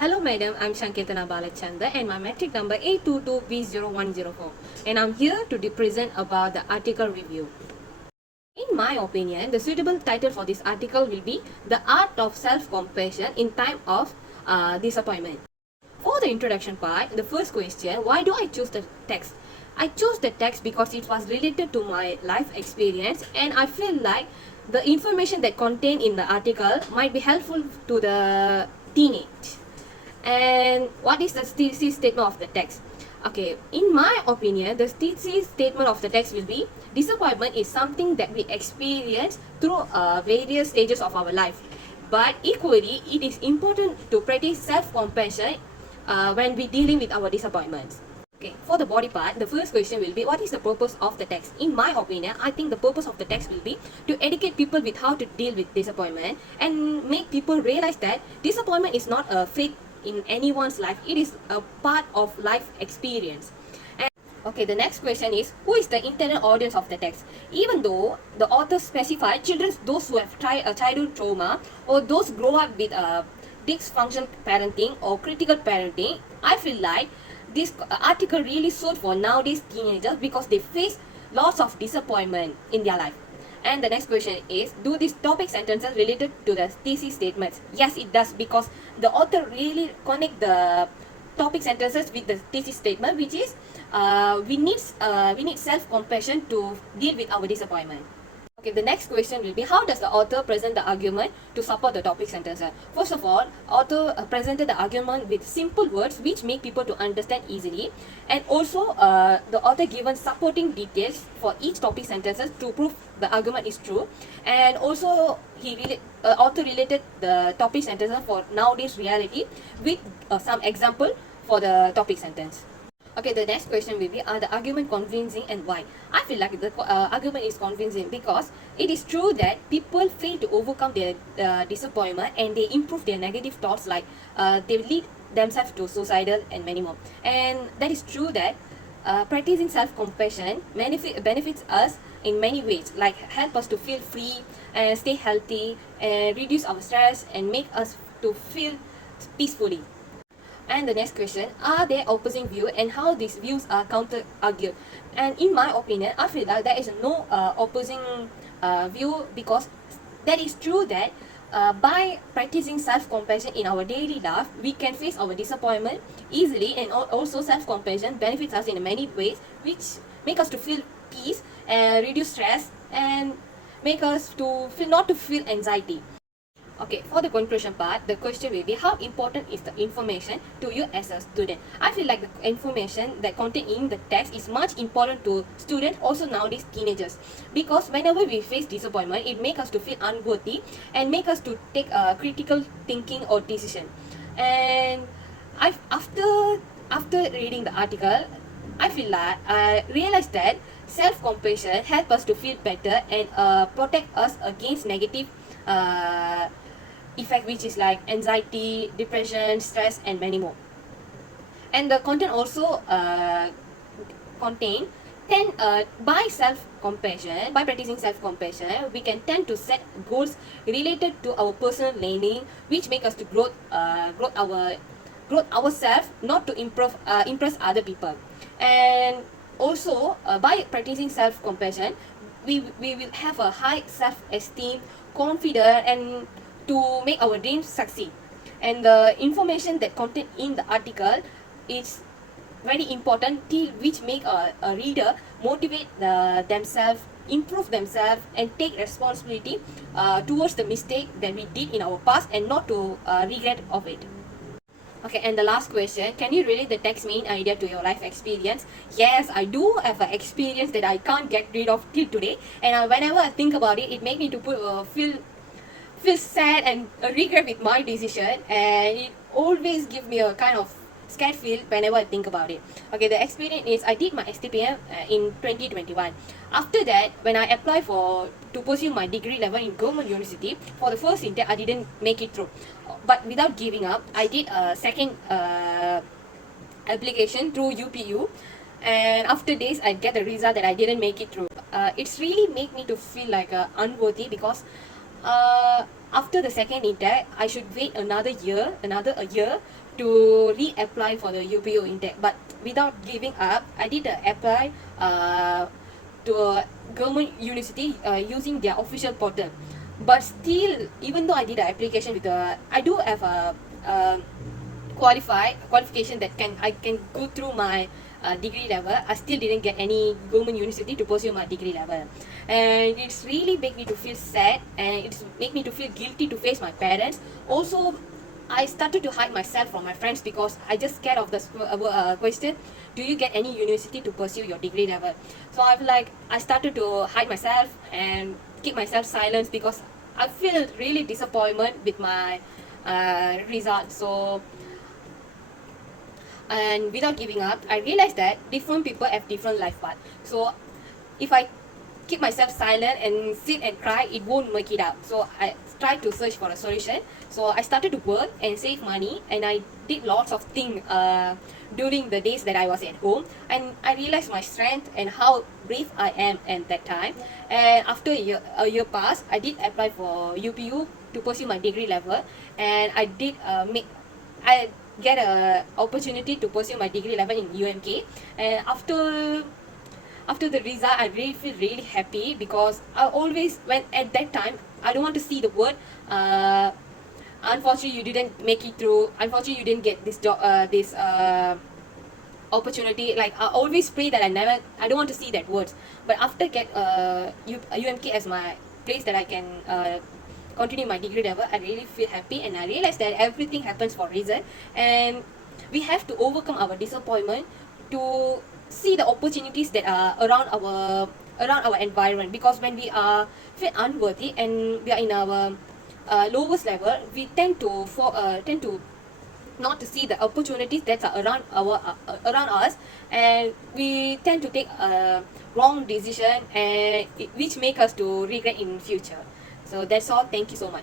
Hello madam, I'm Shanketana Balachandra and my metric number 822B0104 and I'm here to present about the article review. In my opinion, the suitable title for this article will be The Art of Self-Compassion in Time of Disappointment. For the introduction part, the first question, why do I choose the text? I chose the text because it was related to my life experience and I feel like the information that contained in the article might be helpful to the teenage. And what is the thesis statement of the text? Okay, in my opinion, the thesis statement of the text will be disappointment is something that we experience through various stages of our life. But equally, it is important to practice self-compassion when we dealing with our disappointments. Okay, for the body part, the first question will be what is the purpose of the text? In my opinion, I think the purpose of the text will be to educate people with how to deal with disappointment and make people realize that disappointment is not a fate in anyone's life. It is a part of life experience. And okay, the next question is who is the intended audience of the text? Even though the author specified children, those who have tried a childhood trauma or those grow up with dysfunctional parenting or critical parenting, I feel like this article really suits for nowadays teenagers because they face lots of disappointment in their life. And the next question is, do these topic sentences related to the thesis statements? Yes, it does, because the author really connect the topic sentences with the thesis statement, which is we need self-compassion to deal with our disappointment. Okay, the next question will be how does the author present the argument to support the topic sentences? First of all, author presented the argument with simple words which make people to understand easily, and also the author given supporting details for each topic sentences to prove the argument is true, and also author related the topic sentences for nowadays reality with some example for the topic sentence. Okay, the next question will be, are the argument convincing and why? I feel like the argument is convincing because it is true that people fail to overcome their disappointment and they improve their negative thoughts, like they lead themselves to suicidal and many more. And that is true that practicing self-compassion benefits us in many ways, like help us to feel free and stay healthy and reduce our stress and make us to feel peacefully. And the next question, are there opposing views and how these views are counter-argued? And in my opinion, I feel like there is no opposing view because that is true that by practicing self-compassion in our daily life, we can face our disappointment easily, and also self-compassion benefits us in many ways, which make us to feel peace and reduce stress and make us to feel not to feel anxiety. Okay, for the conclusion part, the question will be how important is the information to you as a student? I feel like the information that contained in the text is much important to students, also nowadays teenagers, because whenever we face disappointment, it makes us to feel unworthy and make us to take a critical thinking or decision. And after reading the article, I feel like I realized that self-compassion helps us to feel better and protect us against negative effect, which is like anxiety, depression, stress, and many more. And the content also contain by practicing self-compassion, we can tend to set goals related to our personal learning, which make us to grow ourselves, not to impress other people. And also by practicing self-compassion, we will have a high self-esteem, confidence, and to make our dreams succeed. And the information that contained in the article is very important which make a reader motivate themselves, improve themselves, and take responsibility towards the mistake that we did in our past and not to regret of it. Okay, and the last question, can you relate the text main idea to your life experience? Yes, I do have an experience that I can't get rid of till today, and whenever I think about it, it makes me to feel sad and regret with my decision, and it always gives me a kind of scared feel whenever I think about it. Okay, the experience is I did my STPM in 2021. After that, when I applied to pursue my degree level in government university, for the first intake I didn't make it through, but without giving up, I did a second application through UPU, and after days I get the result that I didn't make it through. It's really made me to feel like unworthy because after the second intake, I should wait another year to reapply for the UPU intake. But without giving up, I did apply to a government university using their official portal. But still, even though I did an application with I do have a qualification that I can go through my degree level. I still didn't get any government university to pursue my degree level, and it's really made me to feel sad, and it's made me to feel guilty to face my parents. Also, I started to hide myself from my friends because I just scared of the question, do you get any university to pursue your degree level? So I started to hide myself and keep myself silent because I feel really disappointment with my results. So, and without giving up, I realized that different people have different life paths. So if I keep myself silent and sit and cry, it won't make it out. So I tried to search for a solution. So I started to work and save money, and I did lots of things during the days that I was at home, and I realized my strength and how brave I am at that time. And after a year passed, I did apply for UPU to pursue my degree level, and I did I get a opportunity to pursue my degree level in UMK. And after the result, I really feel really happy because I always, when at that time, I don't want to see the word unfortunately you didn't make it through, unfortunately you didn't get this job, this opportunity. Like, I always pray that I don't want to see that words. But after get UMK as my place that I can continue my degree level, I really feel happy, and I realized that everything happens for a reason, and we have to overcome our disappointment to see the opportunities that are around our environment. Because when we are feel unworthy and we are in our lowest level, we tend to not to see the opportunities that are around us, and we tend to take a wrong decision, and which make us to regret in future. So that's all. Thank you so much.